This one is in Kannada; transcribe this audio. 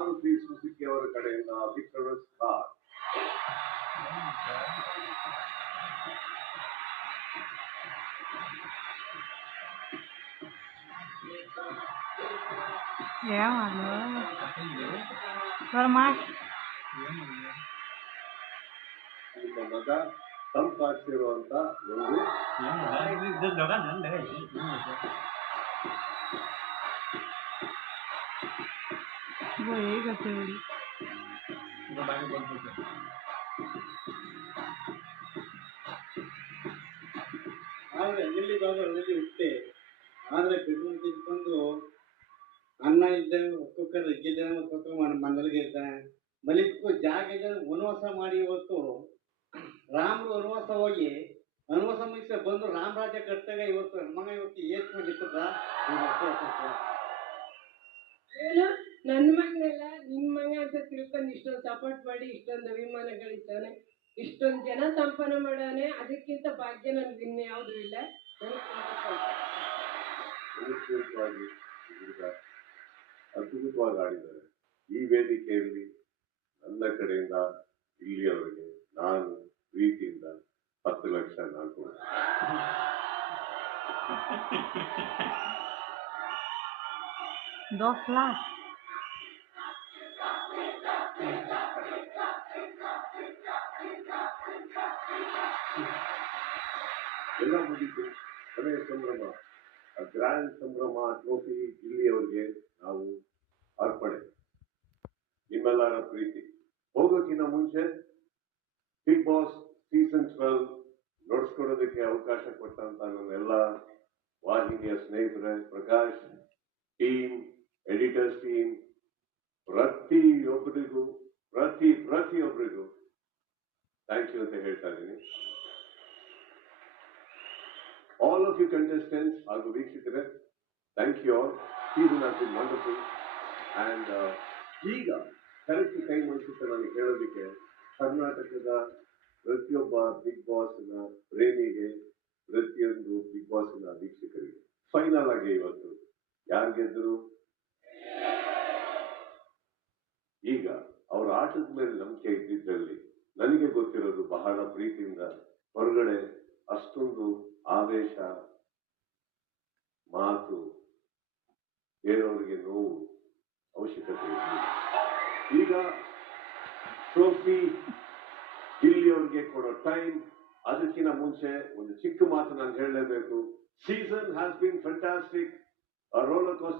ಮಾರುತಿ ಸುಜುಕಿ ಅವರ ಕಡೆಯಿಂದ ವಿಕ್ಟರಸ್ ಕಾರ್. ನಿಮ್ಮ ಮಗ ಸಂಪಾದಿಸಿರುವಂತ ಒಂದು ಆದ್ರೆ ಇಲ್ಲಿ ಬಾಬಲ್ಲಿ ಹುಟ್ಟೆ ಆದ್ರೆ ಬೆಂಗಳೂರು ತಿಳ್ಕೊಂಡು ಅನ್ನ ಇದ್ದೆ ಒಕ್ಕೊಕ್ಕರ್ ಇದ್ದಿದ್ದೆ ಒಕ್ಕೊಕ್ಕ ಮನಲಿಗೆ ಇದ್ದಾನೆ ಮಲಿಕ್ಕೂ ಜಾಗ ಇದೆ ವನವಾಸ ಮಾಡಿ ಇವತ್ತು ರಾಮರು ವನವಾಸ ಹೋಗಿ ವನವಾಸ ಮುಗಿಸ ಬಂದು ರಾಮರಾಜ್ಯ ಕಟ್ಟಾಗ ಇವತ್ತು ಮಗ ಇವತ್ತು ಏತ್ ಮಾಡಿರ್ತದ ಏನು ನನ್ನ ಮಗನೆಲ್ಲ ನಿನ್ ಮಗ ಅಂತ ತಿಳ್ಕೊಂಡು ಇಷ್ಟೊಂದು ಸಪೋರ್ಟ್ ಮಾಡಿ ಇಷ್ಟೊಂದು ಅಭಿಮಾನ ಗಳಿತಾನೆ ಇಷ್ಟೊಂದು ಜನ ಸಂಪಾದನೆ ಮಾಡಾನೆ ಅದಕ್ಕಿಂತ ಭಾಗ್ಯ ನನ್ಗೆ ಇನ್ಯಾವುದೂ ಇಲ್ಲ. ಅದ್ಭುತವಾಗಿ ಆಡಿದ್ದಾರೆ. ಈ ವೇದಿಕೆಯಲ್ಲಿ ನನ್ನ ಕಡೆಯಿಂದ ಇಲ್ಲಿಯವರೆಗೆ ನಾನು ಪ್ರೀತಿಯಿಂದ 10 ಲಕ್ಷ ನಾನು ಎಲ್ಲ ಮುಗಿದ್ದು ಕೊನೆಯ ಸಂಭ್ರಮ, ಗ್ರ್ಯಾಂಡ್ ಸಂಭ್ರಮ ಟ್ರೋಫಿ ಇಲ್ಲಿಯವರೆಗೆ ನಾವು ಅರ್ಪಣೆ. ನಿಮ್ಮೆಲ್ಲರ ಪ್ರೀತಿ. ಹೋಗೋಕ್ಕಿಂತ ಮುಂಚೆ ಬಿಗ್ ಬಾಸ್ ಸೀಸನ್ 12 ನೋಡ್ಸ್ಕೊಡೋದಕ್ಕೆ ಅವಕಾಶ ಕೊಟ್ಟಂತ ನನ್ನೆಲ್ಲ ವಾಹಿನಿಯ ಸ್ನೇಹಿತರೆ, ಪ್ರಕಾಶ್ ಟೀಮ್, ಎಡಿಟರ್ಸ್ ಟೀಮ್, ಪ್ರತಿಯೊಬ್ಬರಿಗೂ ಥ್ಯಾಂಕ್ ಯು ಅಂತ ಹೇಳ್ತಾ ಇದ್ದೀನಿ. ಆಲ್ ಆಫ್ ಯು ಕಂಟೆಸ್ಟೆಂಟ್ಸ್ ಹಾಗೂ ವೀಕ್ಷಕರೇ, thank you all. Season has been wonderful. And ಈಗ ಕರೆಕ್ಟ್ ಟೈಮ್ ಅನಿಸುತ್ತೆ ನನಗೆ ಹೇಳೋದಕ್ಕೆ, ಕರ್ನಾಟಕದ ಪ್ರತಿಯೊಬ್ಬ ಬಿಗ್ ಬಾಸ್ನ ಪ್ರೇಮಿಗೆ, ಪ್ರತಿಯೊಂದು ಬಿಗ್ ಬಾಸ್ನ ವೀಕ್ಷಕರಿಗೆ ಫೈನಲ್ ಆಗಿ ಇವತ್ತು ಯಾರು ಗೆದ್ದರು? ಈಗ ಅವರ ಆಟದ ಮೇಲೆ ನಂಬಿಕೆ ಇದ್ದಿದ್ದಲ್ಲಿ ನನಗೆ ಗೊತ್ತಿರೋದು ಬಹಳ ಪ್ರೀತಿಯಿಂದ ಹೊರಗಡೆ ಅಷ್ಟೊಂದು ಆವೇಶ, ಮಾತು, ಬೇರೆಯವರಿಗೆ ನೋವು ಅವಶ್ಯಕತೆ ಇರಲಿಲ್ಲ. ಈಗ ಟ್ರೋಫಿ ಇಲ್ಲಿಯವರಿಗೆ ಕೊಡೋ ಟೈಮ್. ಅದಕ್ಕಿಂತ ಮುಂಚೆ ಒಂದು ಚಿಕ್ಕ ಮಾತು ನಾನು ಹೇಳಲೇಬೇಕು. Season has bin fantastic. Roller coaster